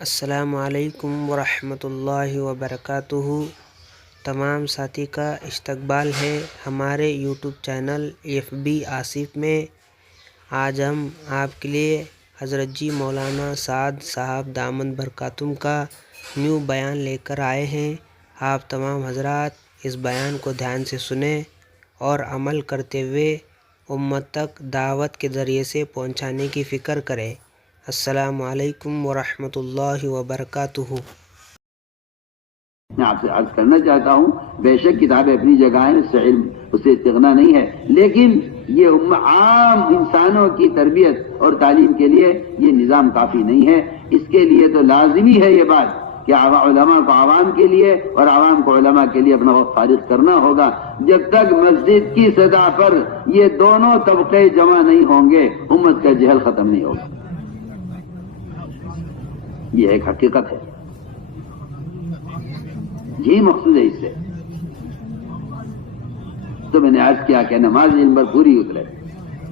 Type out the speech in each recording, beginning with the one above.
السلام علیکم ورحمۃ اللہ وبرکاتہ۔ تمام ساتھی کا استقبال ہے ہمارے یوٹیوب چینل FB آصف میں۔ آج ہم آپ کے لیے حضرت جی مولانا سعد صاحب دامت برکاتہم کا نیو بیان لے کر آئے ہیں۔ آپ تمام حضرات اس بیان کو دھیان سے سنیں اور عمل کرتے ہوئے امت تک دعوت کے ذریعے سے پہنچانے کی فکر کریں۔ السلام علیکم ورحمۃ اللہ وبرکاتہ۔ میں آپ سے عرض کرنا چاہتا ہوں، بے شک کتابیں اپنی جگہ ہیں، اس سے علم اس سے استغنا نہیں ہے، لیکن یہ عام انسانوں کی تربیت اور تعلیم کے لیے یہ نظام کافی نہیں ہے۔ اس کے لیے تو لازمی ہے یہ بات کہ علماء کو عوام کے لیے اور عوام کو علماء کے لیے اپنا وقت فارغ کرنا ہوگا۔ جب تک مسجد کی سطح پر یہ دونوں طبقے جمع نہیں ہوں گے، امت کا جہل ختم نہیں ہوگا۔ یہ ایک حقیقت ہے، یہی مقصود ہے اس سے۔ تو میں نے عرض کیا کہ نماز علم پر پوری اترے،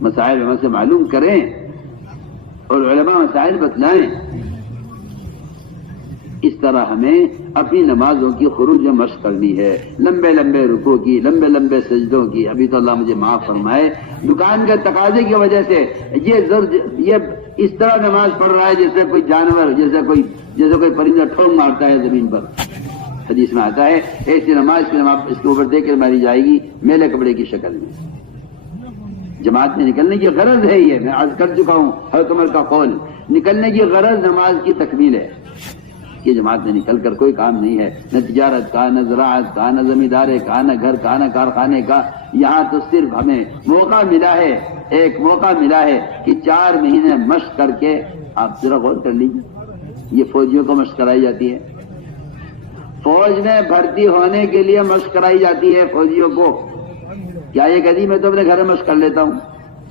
مسائل ہم سے معلوم کریں اور علماء مسائل بتلائیں۔ اس طرح ہمیں اپنی نمازوں کی خروج میں مشق کرنی ہے، لمبے لمبے رکوع کی، لمبے لمبے سجدوں کی۔ ابھی تو اللہ مجھے معاف فرمائے، دکان کے تقاضے کی وجہ سے یہ اس طرح نماز پڑھ رہا ہے جیسے کوئی جانور، جیسے کوئی پرندہ ٹھونگ مارتا ہے زمین پر۔ حدیث میں آتا ہے ایسی نماز اس کے اوپر دے کر ماری جائے گی میلے کپڑے کی شکل میں۔ جماعت میں نکلنے کی غرض ہے، یہ میں عرض کر چکا ہوں، حضرت عمر کا قول، نکلنے کی غرض نماز کی تکمیل ہے۔ کہ جماعت میں نکل کر کوئی کام نہیں ہے، نہ تجارت کا، نہ زراعت کا، نہ زمیندارے کا، نہ گھر کا، نہ کارخانے کا۔ یہاں تو صرف ہمیں موقع ملا ہے، ایک موقع ملا ہے کہ 4 مہینے مشق کر کے، آپ ذرا غور کر لیجیے، یہ فوجیوں کو مشق کرائی جاتی ہے، فوج میں بھرتی ہونے کے لیے مشق کرائی جاتی ہے فوجیوں کو۔ کیا یہ کہتی میں تو اپنے گھر میں مشق کر لیتا ہوں؟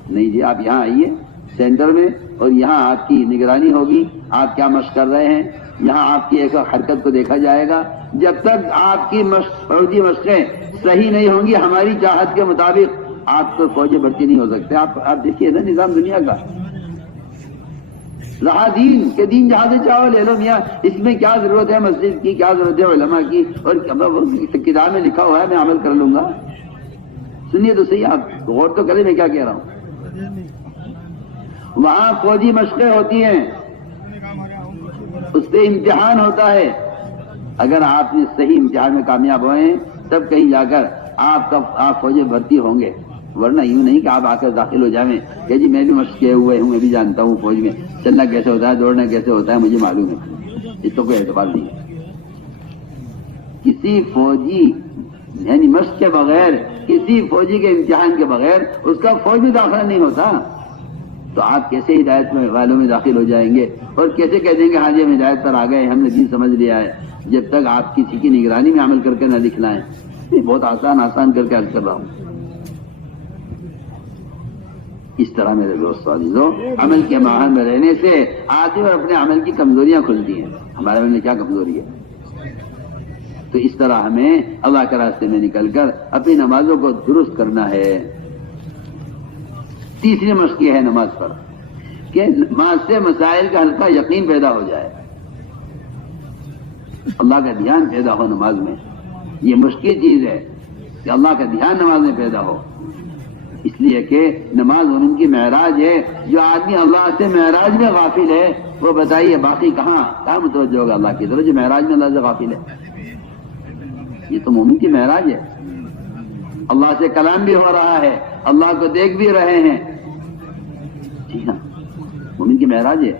نہیں جی، آپ یہاں آئیے سینٹر میں اور یہاں آپ کی نگرانی ہوگی، آپ کیا مشق کر رہے ہیں، یہاں آپ کی ایک حرکت کو دیکھا جائے گا۔ جب تک آپ کی فوجی مشقیں صحیح نہیں ہوں گی ہماری چاہت کے مطابق، آپ تو فوجی بھرتی نہیں ہو سکتے۔ آپ دیکھیے نا نظام دنیا کا رہا دین کہ دین جہاں سے چاہو لے لو میاں، اس میں کیا ضرورت ہے مسجد کی، کیا ضرورت ہے علماء کی، اور کتاب میں لکھا ہوا ہے میں عمل کر لوں گا۔ سنیے تو صحیح، آپ غور تو کریں میں کیا کہہ رہا ہوں۔ وہاں فوجی مشقیں ہوتی ہیں، اس سے امتحان ہوتا ہے۔ اگر آپ نے صحیح امتحان میں کامیاب ہوئے ہیں تب کہیں جا کر آپ فوجی بھرتی ہوں گے، ورنہ یوں نہیں کہ آپ آ کر داخل ہو جائیں کہ جی میں بھی مشق کیے ہوئے ہوں، میں بھی جانتا ہوں فوج میں چلنا کیسے ہوتا ہے، دوڑنا کیسے ہوتا ہے، مجھے معلوم ہے۔ اس تو کوئی اعتبار نہیں ہے۔ کسی فوجی یعنی مشق کے بغیر، کسی فوجی کے امتحان کے بغیر اس کا فوج میں داخلہ نہیں ہوتا۔ تو آپ کیسے ہدایت میں والوں میں داخل ہو جائیں گے اور کیسے کہہ دیں گے ہاں جی ہم ہدایت پر آ گئے، ہم نے دین سمجھ لیا ہے، جب تک آپ کسی کی نگرانی میں عمل کر کے نہ دکھلائیں۔ یہ بہت آسان کر کے عرض کر رہا ہوں۔ اس طرح میرے دوست عزیزوں، عمل کے ماحول میں رہنے سے آدمی اور اپنے عمل کی کمزوریاں کھلتی ہیں۔ ہمارے عمل میں کیا کمزوری ہے؟ تو اس طرح ہمیں اللہ کے راستے میں نکل کر اپنی نمازوں کو درست کرنا ہے۔ تیسری مشق یہ ہے نماز پر کہ نماز سے مسائل کا ہلکا یقین پیدا ہو جائے، اللہ کا دھیان پیدا ہو نماز میں۔ یہ مشکل چیز ہے کہ اللہ کا دھیان نماز میں پیدا ہو، اس لیے کہ نماز ان کی معراج ہے۔ جو آدمی اللہ سے معراج میں غافل ہے وہ بتائیے باقی کہاں متوجہ ہوگا اللہ کی طرف؟ جو معراج میں اللہ سے غافل ہے، یہ تو مومن کی معراج ہے۔ اللہ سے کلام بھی ہو رہا ہے، اللہ کو دیکھ بھی رہے ہیں، جی ہاں مومن کی معراج ہے۔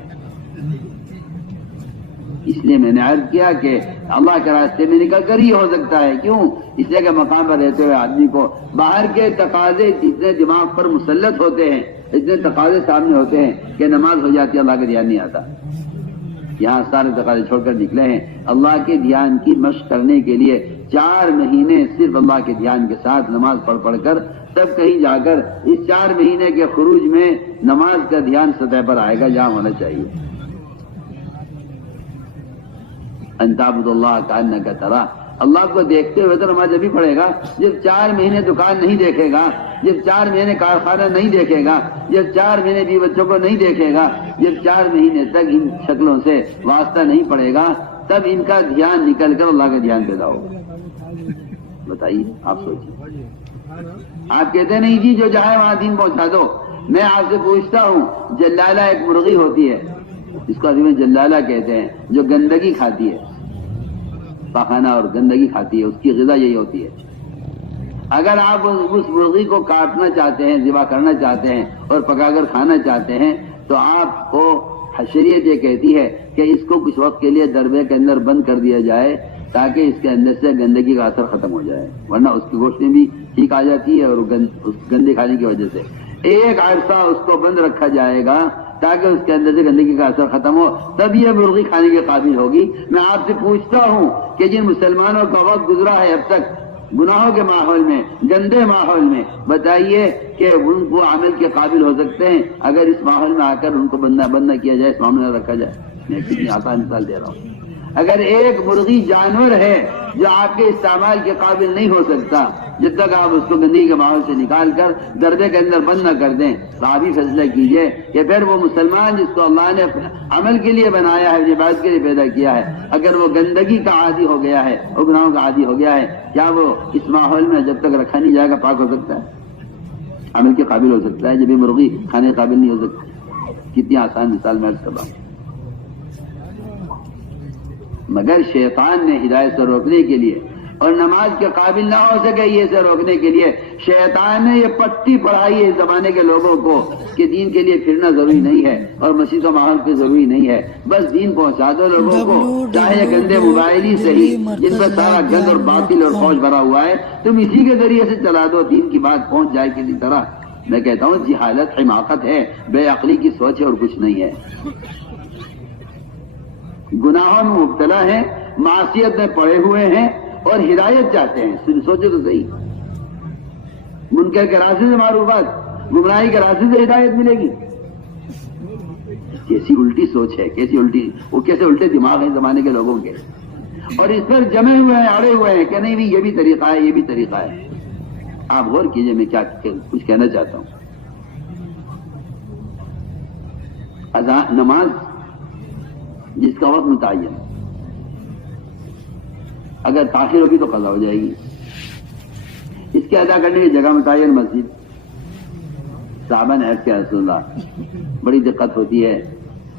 اس لیے میں نے عرض کیا کہ اللہ کے راستے میں نکل کر ہی ہو سکتا ہے۔ کیوں؟ اس لیے کہ مقام پر رہتے ہوئے آدمی کو باہر کے تقاضے اتنے دماغ پر مسلط ہوتے ہیں، اتنے تقاضے سامنے ہوتے ہیں کہ نماز ہو جاتی ہے، اللہ کا دھیان نہیں آتا۔ یہاں سارے تقاضے چھوڑ کر نکلے ہیں اللہ کے دھیان کی مشق کرنے کے لیے۔ 4 مہینے صرف اللہ کے دھیان کے ساتھ نماز پڑھ کر تب کہیں جا کر اس 4 مہینے کے خروج میں نماز کا دھیان سطح پر آئے گا جہاں ہونا چاہیے۔ ان تعبد اللہ کأنک تراہ، اللہ کو دیکھتے ہوئے تو نماز ابھی پڑھے گا جب 4 مہینے دکان نہیں دیکھے گا، جب 4 مہینے کارخانہ نہیں دیکھے گا، جب 4 مہینے بیوی بچوں کو نہیں دیکھے گا، جب 4 مہینے تک ان شکلوں سے واسطہ نہیں پڑے گا، تب ان کا دھیان نکل کر اللہ کا دھیان پیدا ہوگا۔ بتائیے، آپ سوچیے۔ آپ کہتے نہیں جی جو چاہے وہاں دین پہنچا دو۔ میں آپ سے پوچھتا ہوں، جلالہ ایک مرغی ہوتی ہے، اس کو عربی میں جلالہ کہتے ہیں، جو گندگی کھاتی ہے، پاخانہ اور گندگی کھاتی ہے، اس کی غذا یہی ہوتی ہے۔ اگر آپ اس مرغی کو کاٹنا چاہتے ہیں، ذبح کرنا چاہتے ہیں اور پکا کر کھانا چاہتے ہیں، تو آپ کو شریعت یہ کہتی ہے کہ اس کو کچھ وقت کے لیے دربے کے اندر بند کر دیا جائے تاکہ اس کے اندر سے گندگی کا اثر ختم ہو جائے، ورنہ اس کی گوشت میں بھی ٹھیک آ جاتی ہے، اور اس گندے کھانے کی وجہ سے ایک عرصہ اس کو بند رکھا جائے گا تاکہ اس کے اندر سے گندگی کا اثر ختم ہو، تب یہ مرغی کھانے کے قابل ہوگی۔ میں آپ سے پوچھتا ہوں کہ جن مسلمانوں کا وقت گزرا ہے اب تک گناہوں کے ماحول میں، گندے ماحول میں، بتائیے کہ ان کو عمل کے قابل ہو سکتے ہیں اگر اس ماحول میں آ کر ان کو بند نہ کیا جائے، اس معاملے میں رکھا جائے؟ میں کتنی آسان مثال دے رہا ہوں۔ اگر ایک مرغی جانور ہے جو آپ کے استعمال کے قابل نہیں ہو سکتا جب تک آپ اس کو گندگی کے ماحول سے نکال کر دردے کے اندر بند نہ کر دیں، تو آپ ہی فیصلہ کیجئے کہ پھر وہ مسلمان جس کو اللہ نے عمل کے لیے بنایا ہے، عبادت کے لیے پیدا کیا ہے، اگر وہ گندگی کا عادی ہو گیا ہے اور گناہوں کا عادی ہو گیا ہے، کیا وہ اس ماحول میں جب تک رکھا نہیں جائے گا پاک ہو سکتا ہے؟ عمل کے قابل ہو سکتا ہے جب یہ مرغی کھانے کے قابل نہیں ہو سکتی؟ کتنی آسان مثال میں عرض کر رہا ہوں۔ مگر شیطان نے ہدایت سے روکنے کے لیے اور نماز کے قابل نہ ہو سکے یہ سے روکنے کے لیے شیطان نے یہ پٹی پڑھائی ہے اس زمانے کے لوگوں کو کہ دین کے لیے پھرنا ضروری نہیں ہے اور مسجد و ماحول کی ضروری نہیں ہے، بس دین پہنچا دو لوگوں کو، چاہے گندے موبائل ہی صحیح جن پر سارا گند اور باطل اور فوج بھرا ہوا ہے، تم اسی کے ذریعے سے چلا دو، دین کی بات پہنچ جائے کسی طرح۔ میں کہتا ہوں جہالت حماقت ہے، بے عقلی کی سوچ ہے اور کچھ نہیں ہے۔ گناہوں میں مبتلا ہیں، معصیت میں پڑے ہوئے ہیں اور ہدایت چاہتے ہیں۔ سوچو تو صحیح، منکر کے راستے سے معروفات، گمراہی کے راستے سے ہدایت ملے گی؟ کیسی الٹی سوچ ہے، کیسے الٹے دماغ ہیں زمانے کے لوگوں کے، اور اس پر جمے ہوئے ہیں، اڑے ہوئے ہیں کہ نہیں بھی یہ بھی طریقہ ہے، یہ بھی طریقہ ہے۔ آپ غور کیجئے میں کیا کچھ کہنا چاہتا ہوں۔ نماز جس کا وقت متعین، اگر تاخیر ہوگی تو قضا ہو جائے گی۔ اس کے ادا کرنے کی جگہ متعین مسجد۔ صحابہ نے عرض کیا رسول اللہ بڑی دقت ہوتی ہے،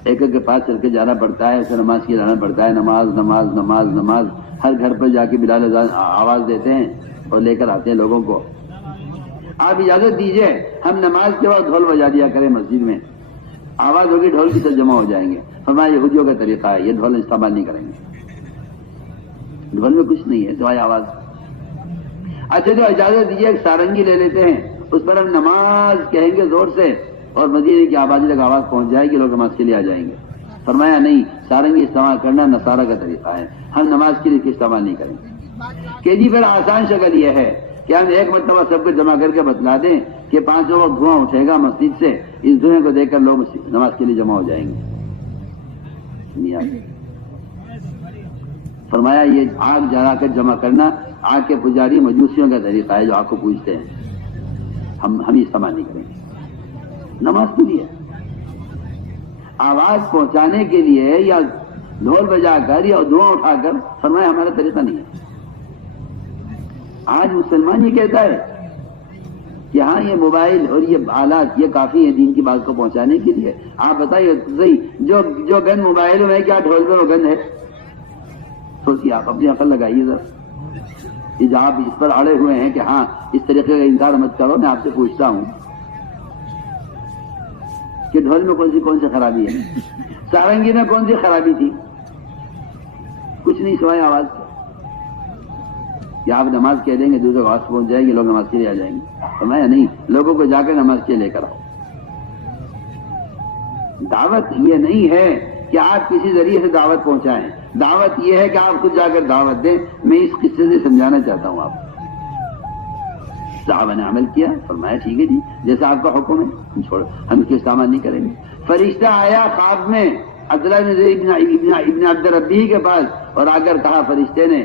ایک کے پاس چل کے جانا پڑتا ہے، اسے نماز کے جانا پڑتا ہے، نماز نماز نماز نماز، ہر گھر پر جا کے بلال آواز دیتے ہیں اور لے کر آتے ہیں لوگوں کو۔ آپ اجازت دیجئے ہم نماز کے وقت ڈھول بجا دیا کریں مسجد میں، آواز ہوگی ڈھول کی طرف جمع ہو جائیں گے۔ فرمایا یہودیوں کا طریقہ ہے، یہ ڈھول استعمال نہیں کریں گے، ڈھول میں کچھ نہیں ہے سوائے آواز۔ اچھا تو اجازت دیجیے ایک سارنگی لے لیتے ہیں، اس پر ہم نماز کہیں گے زور سے اور مدینے کی آبادی تک آواز پہنچ جائے گی، لوگ نماز کے لیے آ جائیں گے۔ فرمایا نہیں، سارنگی استعمال کرنا نصارہ کا طریقہ ہے، ہم نماز کے لیے استعمال نہیں کریں گے۔ کہ جی پھر آسان شکل یہ ہے کہ ہم ایک مرتبہ سب کو جمع کر کے بتلا دیں کہ 5 وقت دھواں اٹھے گا مسجد سے، اس دھوئیں کو دیکھ کر لوگ نماز کے لیے جمع ہو جائیں گے۔ فرمایا یہ آگ جلا کر جمع کرنا آگ کے پجاری مجوسیوں کا طریقہ ہے جو آگ کو پوجتے ہیں، ہم استعمال نہیں کریں گے۔ نماز کے لیے آواز پہنچانے کے لیے یا ڈھول بجا کر یا دھواں اٹھا کر، فرمایا ہمارا طریقہ نہیں ہے۔ آج مسلمان یہ کہتا ہے کہ ہاں یہ موبائل اور یہ آلات یہ کافی ہیں دین کی بات کو پہنچانے کے لیے۔ آپ بتائیے صحیح، جو گند موبائل میں کیا ڈھول میں وہ گند ہے؟ سوچیے، آپ اپنی عقل لگائیے ذرا۔ جو آپ اس پر اڑے ہوئے ہیں کہ ہاں اس طریقے کا انکار مت کرو، میں آپ سے پوچھتا ہوں کہ ڈھول میں کون سی خرابی ہے؟ سارنگی میں کون سی خرابی تھی؟ کچھ نہیں سوائے آواز کی۔ یا آپ نماز کہہ دیں گے دوسرے آواز پہنچ جائے گی، لوگ نماز کے لیے آ جائیں گے۔ فرمایا نہیں، لوگوں کو جا کر نماز کے لے کر آؤ۔ دعوت یہ نہیں ہے کہ آپ کسی ذریعے سے دعوت پہنچائیں، دعوت یہ ہے کہ آپ خود جا کر دعوت دیں۔ میں اس قصے سے سمجھانا چاہتا ہوں آپ کو۔ صحابہ نے عمل کیا، فرمایا ٹھیک ہے جی جیسا آپ کا حکم ہے، ہم اس کے استعمال نہیں کریں گے۔ فرشتہ آیا خواب میں عبداللہ ابن عبد ربی کے پاس اور آ کر کہا فرشتے نے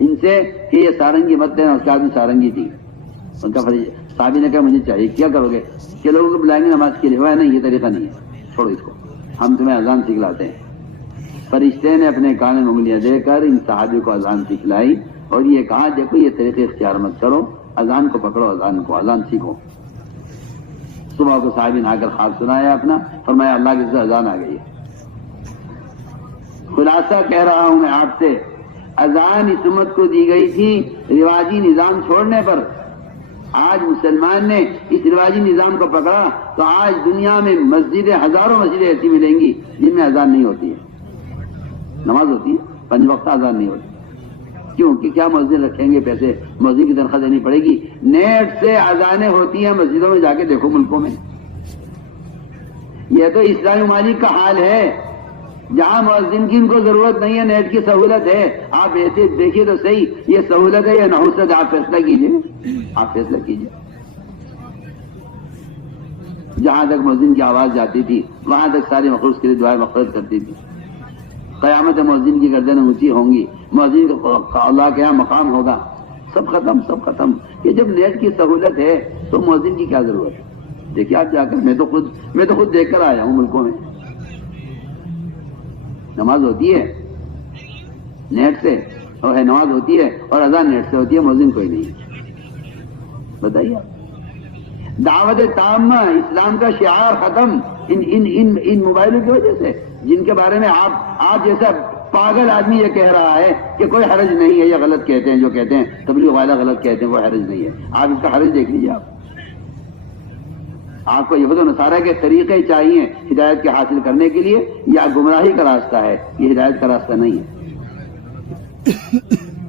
ان سے کہ یہ سارنگی مت دینا. اس کے آدمی سارنگی تھی. ان کا صحابی نے کہا مجھے چاہیے. کیا کرو گے؟ کہ لوگوں کو بلائیں گے نماز کے لیے. وہ نہیں، یہ طریقہ نہیں ہے، چھوڑو اس کو، ہم تمہیں اذان سکھلاتے ہیں. فرشتے نے اپنے کان میں انگلیاں دے کر ان صحابی کو اذان سکھلائی اور یہ کہا دیکھو یہ طریقے اختیار مت کرو، اذان کو پکڑو، اذان سیکھو. صبح کو صحابی نے آ کر خواب سنایا اپنا، فرمایا اللہ کی سے اذان آ گئی ہے. خلاصہ کہہ رہا ہوں میں آپ سے، اذان اس امت کو دی گئی تھی رواجی نظام چھوڑنے پر. آج مسلمان نے اس رواجی نظام کو پکڑا تو آج دنیا میں مسجدیں، ہزاروں مسجدیں ایسی ملیں گی جن میں اذان نہیں ہوتی ہے. نماز ہوتی ہے، 5 وقت اذان نہیں ہوتی. کیوں کہ کیا مسجد رکھیں گے پیسے، مسجد کی تنخواہ دینی پڑے گی. نیٹ سے اذانیں ہوتی ہیں مسجدوں میں، جا کے دیکھو ملکوں میں. یہ تو اسلامی ممالک کا حال ہے جہاں مؤذن کی ان کو ضرورت نہیں ہے، نیٹ کی سہولت ہے. آپ ایسے دیکھیے تو صحیح، یہ سہولت ہے یا نحوست؟ آپ فیصلہ کیجیے، آپ فیصلہ کیجیے. جہاں تک مؤذن کی آواز جاتی تھی وہاں تک سارے مخلوق کے لیے دعائیں مغفرت کرتی تھی. قیامت مؤذن کی گردنیں اونچی ہوں گی، مؤذن کا اللہ کے یہاں مقام ہوگا. سب ختم، سب ختم. یہ جب نیٹ کی سہولت ہے تو مؤذن کی کیا ضرورت ہے؟ دیکھیے آپ جا کر، میں تو خود دیکھ کر آیا ہوں ملکوں میں. نماز ہوتی ہے نیٹ سے، اور نماز ہوتی ہے اور اذان نیٹ سے ہوتی ہے، مؤذن کوئی نہیں. بتائیے دعوت تامہ اسلام کا شعار ختم ان موبائلوں کی وجہ سے، جن کے بارے میں آپ جیسا پاگل آدمی یہ کہہ رہا ہے کہ کوئی حرج نہیں ہے. یہ غلط کہتے ہیں، جو کہتے ہیں تبلیغ والا غلط کہتے ہیں، وہ حرج نہیں ہے. آپ اس کا حرج دیکھ لیجیے. آپ کو یہود و نصارہ کے طریقے چاہیے ہدایت کے حاصل کرنے کے لیے، یا گمراہی کا راستہ ہے، یہ ہدایت کا راستہ نہیں ہے.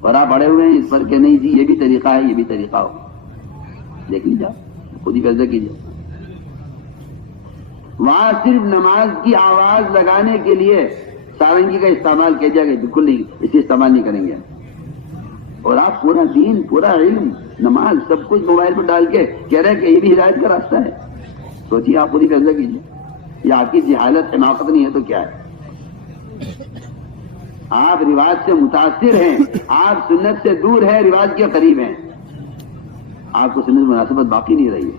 اور آپ اڑے ہوئے ہیں اس پر کہ نہیں جی یہ بھی طریقہ ہے، یہ بھی طریقہ ہو. دیکھ لیجیے، خود ہی فیصلہ کیجیے. وہاں صرف نماز کی آواز لگانے کے لیے سارنگی کا استعمال کیا جائے گا، بالکل نہیں، اسے استعمال نہیں کریں گے. اور آپ پورا دین، پورا علم، نماز، سب کچھ موبائل پر ڈال کے کہہ رہے ہیں کہ یہ بھی ہدایت کا راستہ ہے. سوچیے، آپ خود ہی فیصلہ کیجیے. یا آپ کی جہالت، حماقت نہیں ہے تو کیا ہے؟ آپ رواج سے متاثر ہیں، آپ سنت سے دور ہیں، رواج کے قریب ہیں. آپ کو سنت مناسبت باقی نہیں رہی ہے.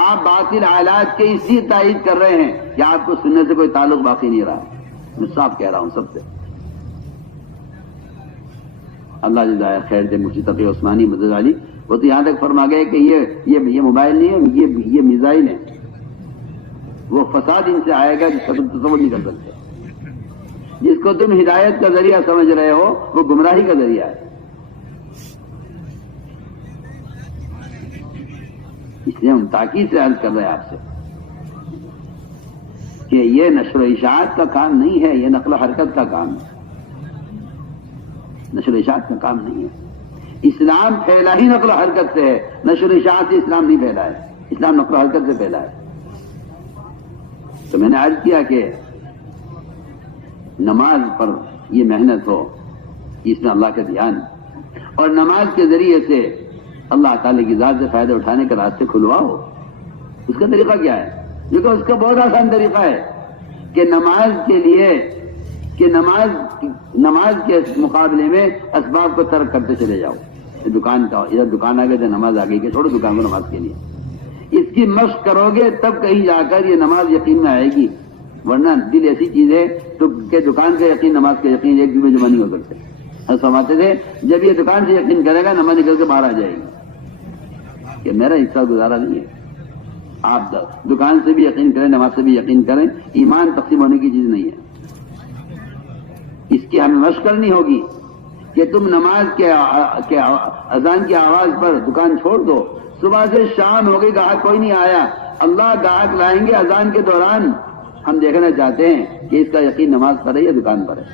آپ باطل آلات کے اس لیے تائید کر رہے ہیں کہ آپ کو سنت سے کوئی تعلق باقی نہیں رہا. میں صاف کہہ رہا ہوں سب سے. اللہ جزائے خیر دے مفتی تقی عثمانی مدد علی، وہ تو یہاں تک فرما گئے کہ یہ موبائل نہیں ہے، یہ میزائل ہے. وہ فساد ان سے آئے گا جس کا تم تصور نہیں کر سکتے. جس کو تم ہدایت کا ذریعہ سمجھ رہے ہو وہ گمراہی کا ذریعہ ہے. اس لیے ہم تاکید سے عرض کر رہے ہیں آپ سے کہ یہ نشر و اشاعت کا کام نہیں ہے، یہ نقل و حرکت کا کام ہے. نشر و اشاعت کا کام نہیں ہے. اسلام پھیلا ہی نقل و حرکت سے ہے، نشر و اشاعت سے اسلام نہیں پھیلا ہے. اسلام نقل و حرکت سے پھیلا ہے. تو میں نے عرض کیا کہ نماز پر یہ محنت ہو، اس میں اللہ کا دھیان، اور نماز کے ذریعے سے اللہ تعالی کی ذات سے فائدہ اٹھانے کا راستے کھلواؤ. اس کا طریقہ کیا ہے؟ کیونکہ اس کا بہت آسان طریقہ ہے کہ نماز کے لیے، کہ نماز کے مقابلے میں اسباب کو ترک کرتے چلے جاؤ. دکان کا ادھر دکان آ گئی تو نماز آ گئی کہ چھوڑو دکان کو نماز کے لیے. اس کی مشق کرو گے تب کہیں جا کر یہ نماز یقین میں آئے گی. ورنہ دل ایسی چیز ہے تو کہ دکان کا یقین نماز کا یقین ایک دن میں جمع نہیں ہو سکتے. فرماتے تھے جب یہ دکان سے یقین کرے گا نماز نکل کے باہر آ جائے گی کہ میرا حصہ گزارا نہیں ہے. آپ دکان سے بھی یقین کریں، نماز سے بھی یقین کریں. ایمان تقسیم ہونے کی چیز نہیں ہے. اس کی ہمیں مشق کرنی ہوگی کہ تم نماز کے اذان کی آواز پر دکان چھوڑ دو. صبح سے شام ہو گئی، گاہک کوئی نہیں آیا، اللہ گاہک لائیں گے اذان کے دوران. ہم دیکھنا چاہتے ہیں کہ اس کا یقین نماز پر ہے یا دکان پر ہے.